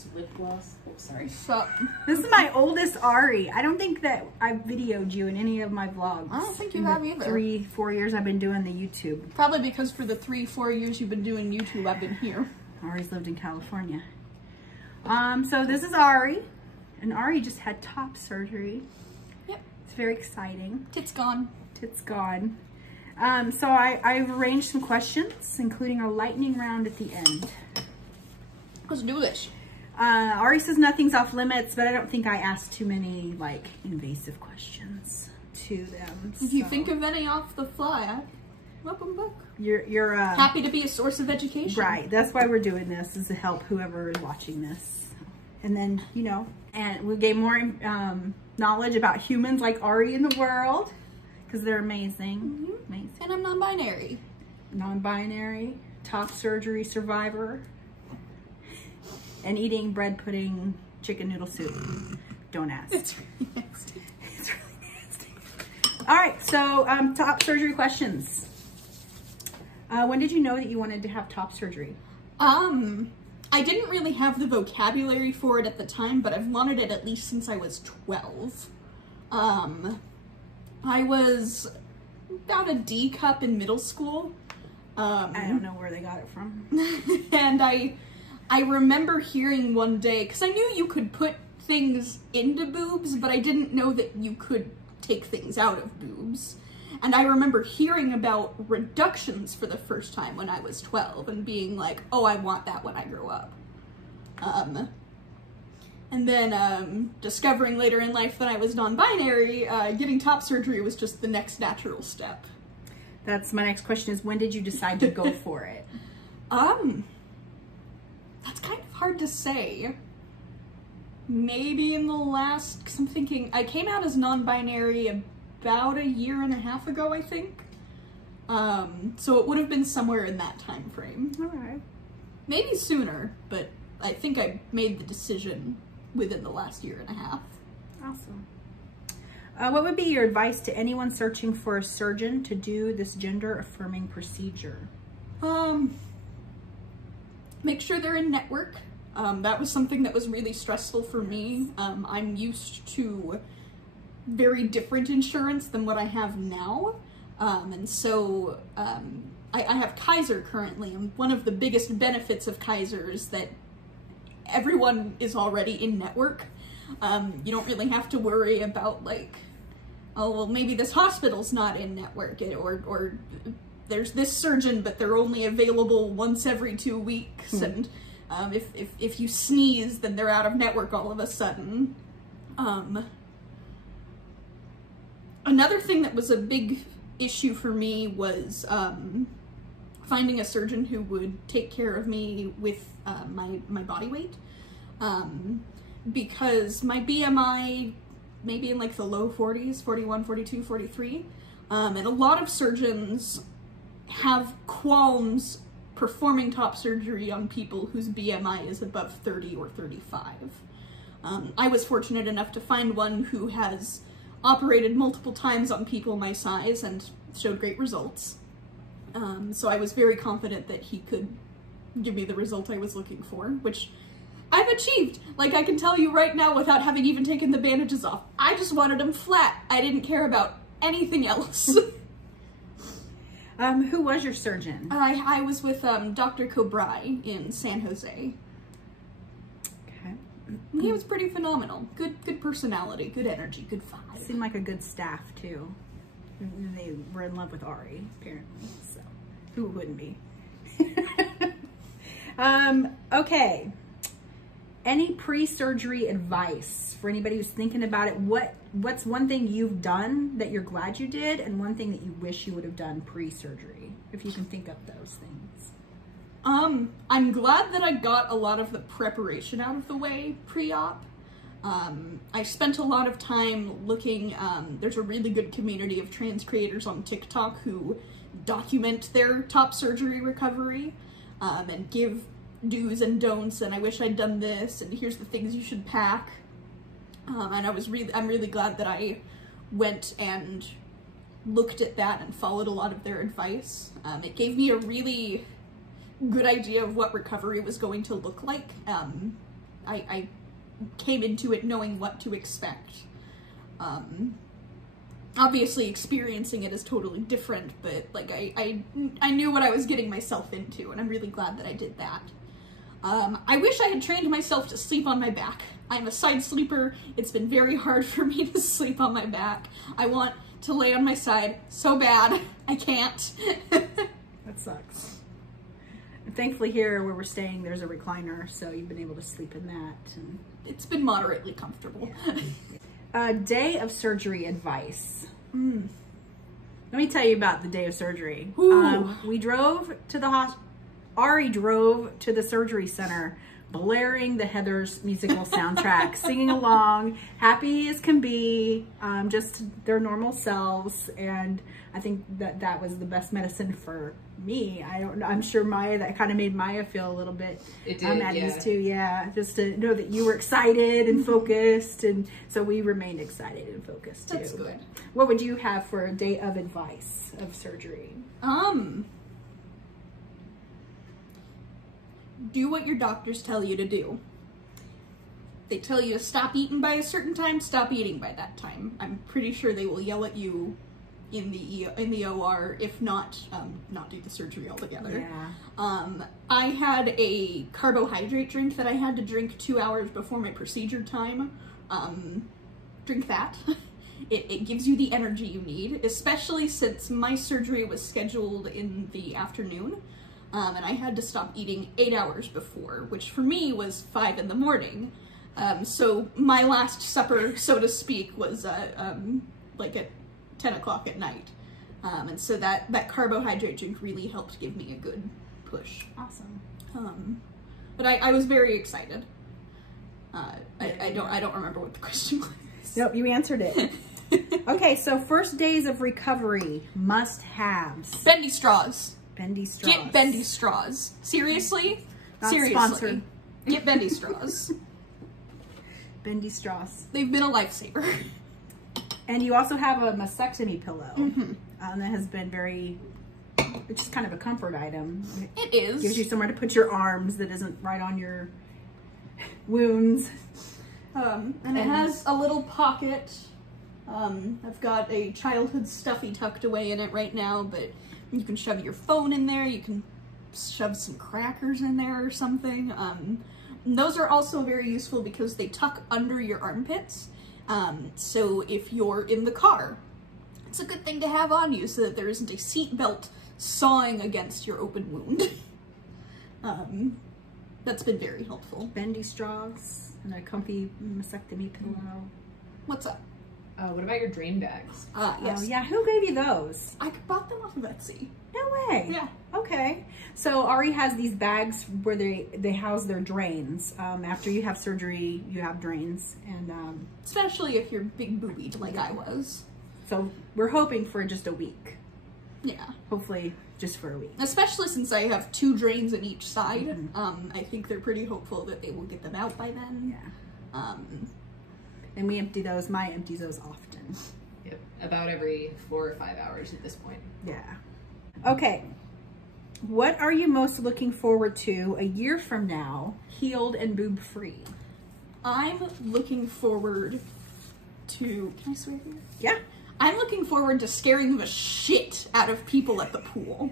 some lip gloss. Oh, sorry. This is my oldest Ari. I don't think that I've videoed you in any of my vlogs. I don't think you have either. 3-4 years I've been doing the YouTube. Probably because for the 3-4 years you've been doing YouTube, I've been here. Ari's lived in California. So this is Ari, and Ari just had top surgery. Yep. It's very exciting. Tits gone. Tits gone. So I've arranged some questions, including a lightning round at the end. Let's do this. Ari says nothing's off limits, but I don't think I asked too many, like, invasive questions to them. If you think of any off the fly, welcome back. You're happy to be a source of education. Right. That's why we're doing this, is to help whoever is watching this. And then, you know, and we'll gain more knowledge about humans like Ari in the world, because they're amazing. Amazing. And I'm non-binary. Non-binary, top surgery survivor, and eating bread pudding chicken noodle soup. Don't ask. It's really nasty. It's really nasty. All right, so top surgery questions. When did you know that you wanted to have top surgery? I didn't really have the vocabulary for it at the time, but I've wanted it at least since I was 12. I was about a D cup in middle school. I don't know where they got it from. And I remember hearing one day, because I knew you could put things into boobs, but I didn't know that you could take things out of boobs. And I remember hearing about reductions for the first time when I was 12 and being like, oh, I want that when I grow up. And then discovering later in life that I was non-binary, getting top surgery was just the next natural step. That's my next question, is when did you decide to go for it? That's kind of hard to say. Maybe in the last, because I'm thinking, I came out as non-binary about a year and a half ago, I think. So it would have been somewhere in that time frame. All right. Maybe sooner, but I think I made the decision within the last year and a half. Awesome. What would be your advice to anyone searching for a surgeon to do this gender-affirming procedure? Make sure they're in network. That was something that was really stressful for me. I'm used to very different insurance than what I have now. And so I have Kaiser currently, and one of the biggest benefits of Kaiser is that everyone is already in network. You don't really have to worry about, like, oh, well, maybe this hospital's not in network, or there's this surgeon, but they're only available once every 2 weeks, and if you sneeze, then they're out of network all of a sudden. Another thing that was a big issue for me was finding a surgeon who would take care of me with my body weight, because my BMI maybe in like the low 40s, 41, 42, 43, and a lot of surgeons have qualms performing top surgery on people whose BMI is above 30 or 35. I was fortunate enough to find one who has operated multiple times on people my size and showed great results. So I was very confident that he could give me the result I was looking for, which I've achieved. Like, I can tell you right now without having even taken the bandages off. I just wanted them flat. I didn't care about anything else. Who was your surgeon? I was with Dr. Cobrai in San Jose. Okay. He was pretty phenomenal. Good personality, good energy, good vibe. Seemed like a good staff too. They were in love with Ari, apparently, so who wouldn't be? Okay. Any pre-surgery advice for anybody who's thinking about it? What's one thing you've done that you're glad you did, and one thing that you wish you would have done pre-surgery, if you can think of those things? I'm glad that I got a lot of the preparation out of the way pre-op. I spent a lot of time looking, there's a really good community of trans creators on TikTok who document their top surgery recovery, and give do's and don'ts, and I wish I'd done this, and here's the things you should pack. And I'm really glad that I went and looked at that and followed a lot of their advice. It gave me a really good idea of what recovery was going to look like. I came into it knowing what to expect. Obviously experiencing it is totally different, but like I knew what I was getting myself into, and I'm really glad that I did that. I wish I had trained myself to sleep on my back. I'm a side sleeper. It's been very hard for me to sleep on my back. I want to lay on my side so bad. I can't. That sucks. And thankfully here where we're staying, there's a recliner, so you've been able to sleep in that. And it's been moderately comfortable. Yeah. Day of surgery advice. Let me tell you about the day of surgery. We drove to the hospital. Ari drove to the surgery center, blaring the Heathers musical soundtrack, singing along, happy as can be, just their normal selves. And I think that was the best medicine for me. I'm sure Maya, that kind of made Maya feel a little bit at ease too. Yeah, just to know that you were excited and focused, and so we remained excited and focused too. That's good. What would you have for a day of advice of surgery? Do what your doctors tell you to do. They tell you to stop eating by a certain time, stop eating by that time. I'm pretty sure they will yell at you in the OR, if not do the surgery altogether. Yeah. I had a carbohydrate drink that I had to drink 2 hours before my procedure time. Drink that. It gives you the energy you need, especially since my surgery was scheduled in the afternoon. And I had to stop eating 8 hours before, which for me was 5 in the morning. So my last supper, so to speak, was like at 10 o'clock at night. And so that carbohydrate drink really helped give me a good push. Awesome. But I was very excited. I don't remember what the question was. Nope, you answered it. Okay, so first days of recovery, must-haves. Bendy straws. Bendy straws. Get bendy straws. Seriously? Not Seriously. sponsored. Get bendy straws. Bendy straws. They've been a lifesaver. And you also have a mastectomy pillow. That has been it's just kind of a comfort item. It is. Gives you somewhere to put your arms that isn't right on your wounds. And it has a little pocket. I've got a childhood stuffy tucked away in it right now, but you can shove your phone in there, you can shove some crackers in there or something. Those are also very useful because they tuck under your armpits. So if you're in the car, it's a good thing to have on you so that there isn't a seat belt sawing against your open wound. That's been very helpful. Bendy straws and a comfy mastectomy pillow. What's up? What about your dream bags? Yes. Oh, yeah, who gave you those? I bought them off of Etsy. No way. Yeah. Okay. So Ari has these bags where they house their drains. After you have surgery, you have drains. And especially if you're big boobied like I was. So we're hoping for just a week. Yeah. Hopefully just for a week. Especially since I have 2 drains in each side. I think they're pretty hopeful that they will get them out by then. Yeah. And we empty those. Maya empties those often. Yep, about every 4 or 5 hours at this point. Yeah. Okay. What are you most looking forward to a year from now, healed and boob-free? I'm looking forward to... Can I swear here? Yeah. I'm looking forward to scaring the shit out of people at the pool.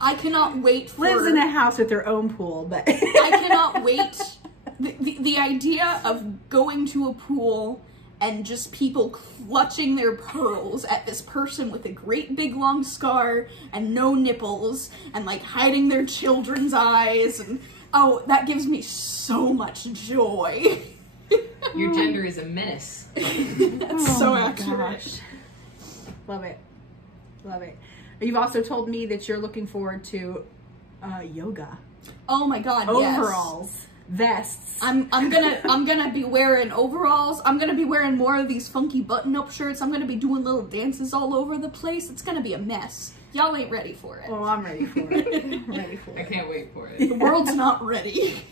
I cannot wait for... Lives in a house with their own pool, but... I cannot wait... The idea of going to a pool and just people clutching their pearls at this person with a great big long scar and no nipples and like hiding their children's eyes, and oh, that gives me so much joy. Your gender is a menace. That's so accurate. Gosh. Love it. Love it. You've also told me that you're looking forward to yoga. Oh my god, overalls. Yes. Vests. I'm gonna be wearing overalls. I'm gonna be wearing more of these funky button-up shirts. I'm gonna be doing little dances all over the place. It's gonna be a mess. Y'all ain't ready for it. Oh, I'm ready for it. I'm ready for it. I can't wait for it. The world's not ready.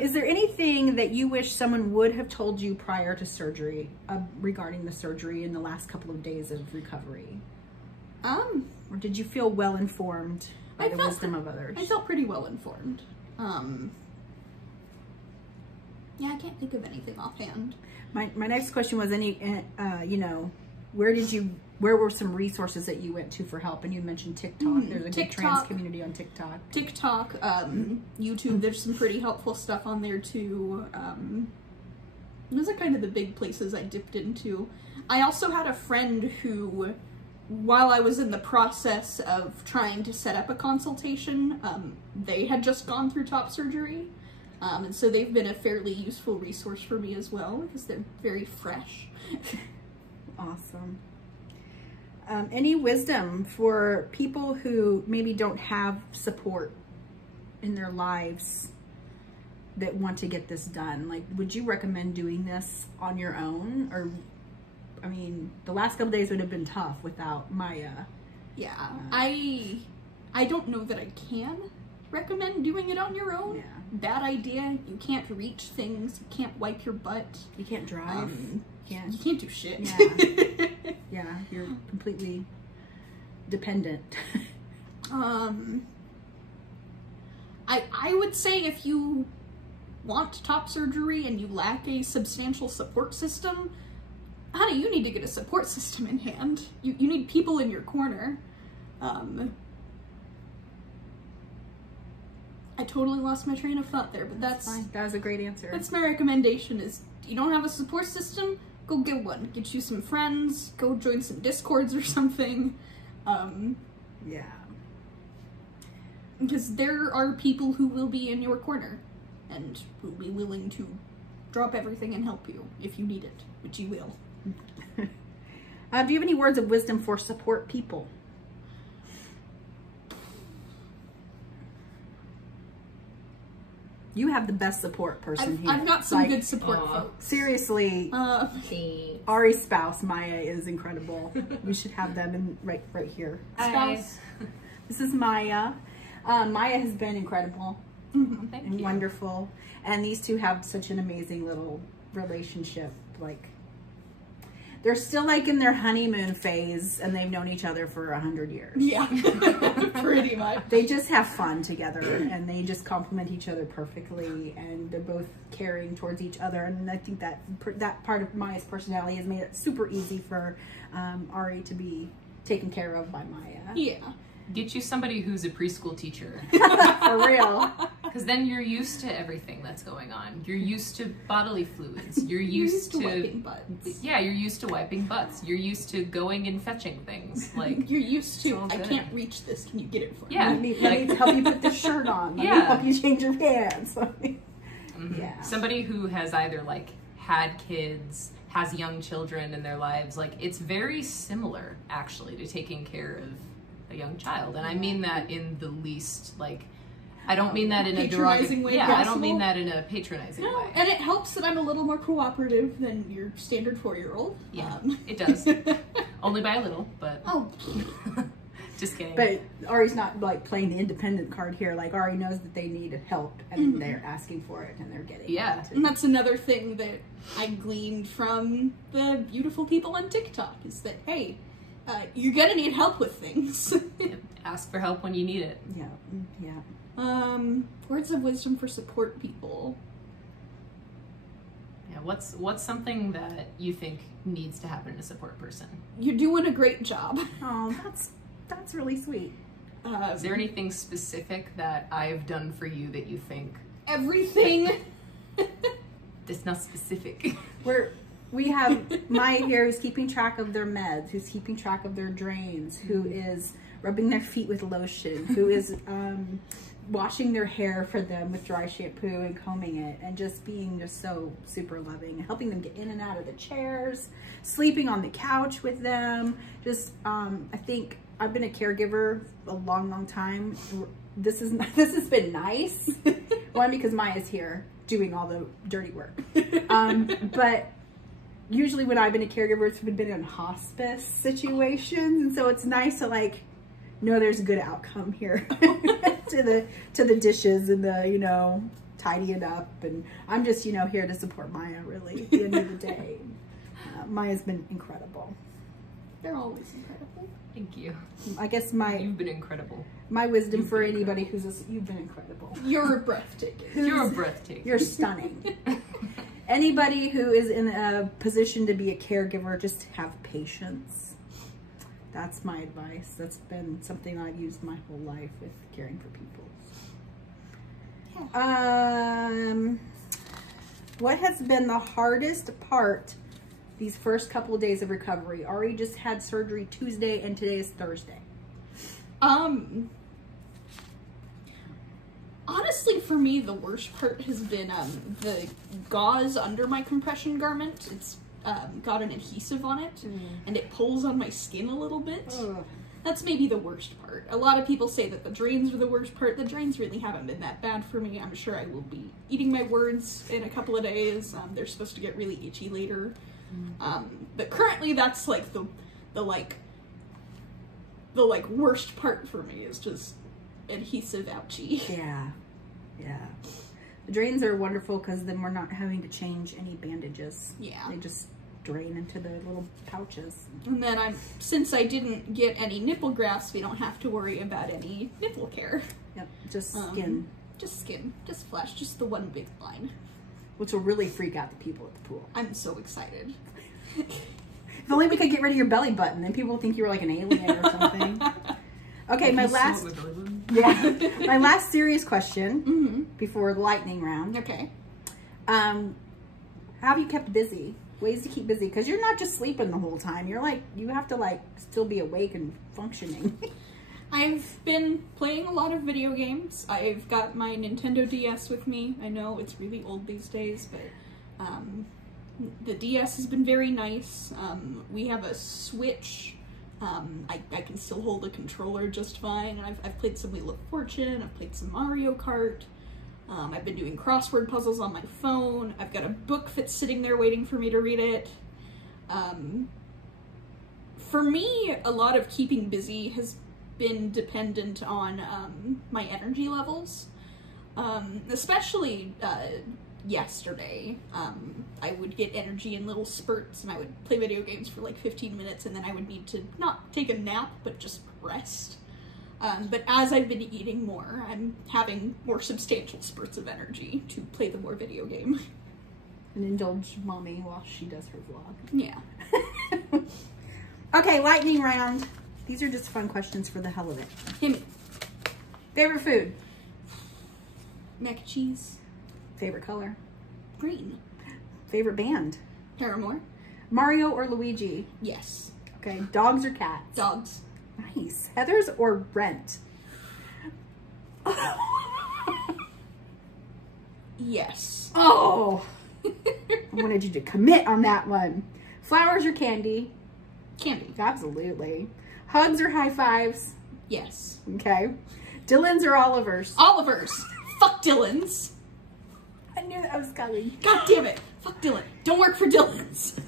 Is there anything that you wish someone would have told you prior to surgery regarding the surgery in the last couple of days of recovery? Or did you feel well informed by the wisdom of others? I felt pretty well informed. Yeah, I can't think of anything offhand. My next question was where were some resources that you went to for help? And you mentioned TikTok. There's a good trans community on TikTok. YouTube, there's some pretty helpful stuff on there too. Those are kind of the big places I dipped into. I also had a friend who, while I was in the process of trying to set up a consultation, they had just gone through top surgery. And so they've been a fairly useful resource for me as well, because they're very fresh. Awesome. Any wisdom for people who maybe don't have support in their lives that want to get this done? Like, would you recommend doing this on your own? Or, I mean, the last couple days would have been tough without Maya. Yeah, I don't know that I can recommend doing it on your own. Yeah. Bad idea. You can't reach things. You can't wipe your butt. You can't drive. You can't do shit. Yeah. Yeah, you're completely dependent. I would say if you want top surgery and you lack a substantial support system, honey, you need to get a support system in hand. You need people in your corner. I totally lost my train of thought there, but that's fine. That was a great answer. That's my recommendation. Is you don't have a support system, go get one. Get you some friends, go join some Discords or something. Yeah. Because there are people who will be in your corner and will be willing to drop everything and help you if you need it, which you will. Do you have any words of wisdom for support people? You have the best support person here. I've got some good support folks. Seriously, Ari's spouse, Maya, is incredible. We should have them in right here. Spouse. This is Maya. Maya has been incredible and wonderful. And these two have such an amazing little relationship. Like, they're still like in their honeymoon phase, and they've known each other for 100 years. Yeah, pretty much. They just have fun together, and they just complement each other perfectly, and they're both caring towards each other. And I think that part of Maya's personality has made it super easy for Ari to be taken care of by Maya. Yeah. Get you somebody who's a preschool teacher. For real. Because then you're used to everything that's going on. You're used to bodily fluids. You're used to wiping butts. Yeah, you're used to wiping butts. You're used to going and fetching things. Like, you're used to, I can't reach this, can you get it for me? Yeah. Let me help you put the shirt on. Let me help you change your pants. Yeah. Somebody who has either like had kids, has young children in their lives, like it's very similar actually to taking care of a young child. And I mean that in the least, like, I don't mean that in a patronizing way. Yeah, possible. I don't mean that in a patronizing way. And it helps that I'm a little more cooperative than your standard 4-year-old. Yeah, it does. Only by a little, but... Oh. Just kidding. But Ari's not like playing the independent card here. Like, Ari knows that they need help, and they're asking for it, and they're getting it. And that's another thing that I gleaned from the beautiful people on TikTok, is that, hey, you're gonna need help with things. Ask for help when you need it. Yeah, yeah. Words of wisdom for support people. Yeah, what's something that you think needs to happen in a support person? You're doing a great job. Oh, that's really sweet. Is there anything specific that I've done for you that you think? Everything. It's not specific. We have Maya here who's keeping track of their meds, who's keeping track of their drains, who is rubbing their feet with lotion, who is washing their hair for them with dry shampoo and combing it, and just being just so super loving, helping them get in and out of the chairs, sleeping on the couch with them. Just, I think I've been a caregiver a long, long time. This has been nice. One, because Maya's here doing all the dirty work. But usually when I've been a caregiver, it's been in hospice situations, and so it's nice to like know there's a good outcome here to the dishes and the tidying up, and I'm just here to support Maya really at the end of the day. Maya's been incredible. They're always incredible. Thank you. I guess you've been incredible. My wisdom for anybody you've been incredible. You're breathtaking. You're breathtaking. You're stunning. Anybody who is in a position to be a caregiver, just have patience. That's my advice. That's been something I've used my whole life with caring for people. Yeah. What has been the hardest part these first couple of days of recovery? Ari just had surgery Tuesday and today is Thursday. Honestly, for me, the worst part has been the gauze under my compression garment. It's got an adhesive on it, and it pulls on my skin a little bit. That's maybe the worst part. A lot of people say that the drains are the worst part. The drains really haven't been that bad for me. I'm sure I will be eating my words in a couple of days. They're supposed to get really itchy later. But currently, that's like the worst part for me is just adhesive ouchie. Yeah. The drains are wonderful because then we're not having to change any bandages. Yeah. They just drain into the little pouches. And then since I didn't get any nipple grafts, we don't have to worry about any nipple care. Yep, just skin. Just skin, just flesh, just the one big line. Which will really freak out the people at the pool. I'm so excited. If only we could get rid of your belly button, then people would think you were like an alien or something. Okay, my last serious question before the lightning round. Okay. How have you kept busy? Ways to keep busy, because you're not just sleeping the whole time. You're like, you have to like still be awake and functioning. I've been playing a lot of video games. I've got my Nintendo DS with me. I know it's really old these days, but the DS has been very nice. We have a Switch. I can still hold a controller just fine. And I've played some Wheel of Fortune. I've played some Mario Kart. I've been doing crossword puzzles on my phone. I've got a book that's sitting there waiting for me to read it. For me, a lot of keeping busy has been dependent on my energy levels. Especially yesterday. I would get energy in little spurts and I would play video games for like 15 minutes and then I would need to not take a nap, but just rest. But as I've been eating more, I'm having more substantial spurts of energy to play the more video game. And indulge mommy while she does her vlog. Yeah. Okay, lightning round. These are just fun questions for the hell of it. Hit me. Favorite food? Mac and cheese. Favorite color? Green. Favorite band? Paramore. Mario or Luigi? Yes. Okay, dogs or cats? Dogs. Nice. Heathers or Rent? Yes. Oh! I wanted you to commit on that one. Flowers or candy? Candy. Absolutely. Hugs or high fives? Yes. Okay. Dylan's or Oliver's? Oliver's. Fuck Dylan's. I knew that was coming. God damn it. Fuck Dylan. Don't work for Dylan's.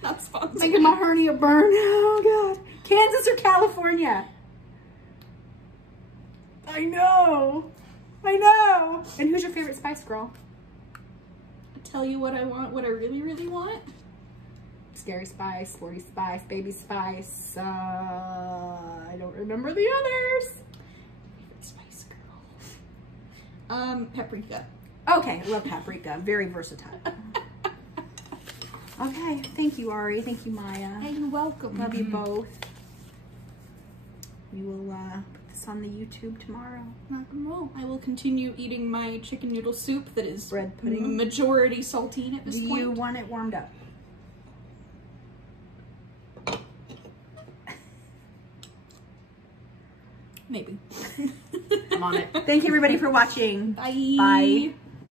That's fun. Making my hernia burn. Oh, God. Kansas or California? I know. And who's your favorite Spice Girl? I'll tell you what I want, what I really, really want. Scary Spice, Sporty Spice, Baby Spice. I don't remember the others. Favorite Spice Girl. Paprika. Okay, I love paprika. Very versatile. Okay, thank you, Ari. Thank you, Maya. Hey, you're welcome. Love you both. We will put this on the YouTube tomorrow. Rock and roll. I will continue eating my chicken noodle soup that is Bread pudding. Majority saltine at this point. Do you want it warmed up? Maybe. I'm on it. Thank you, everybody, for watching. Bye. Bye.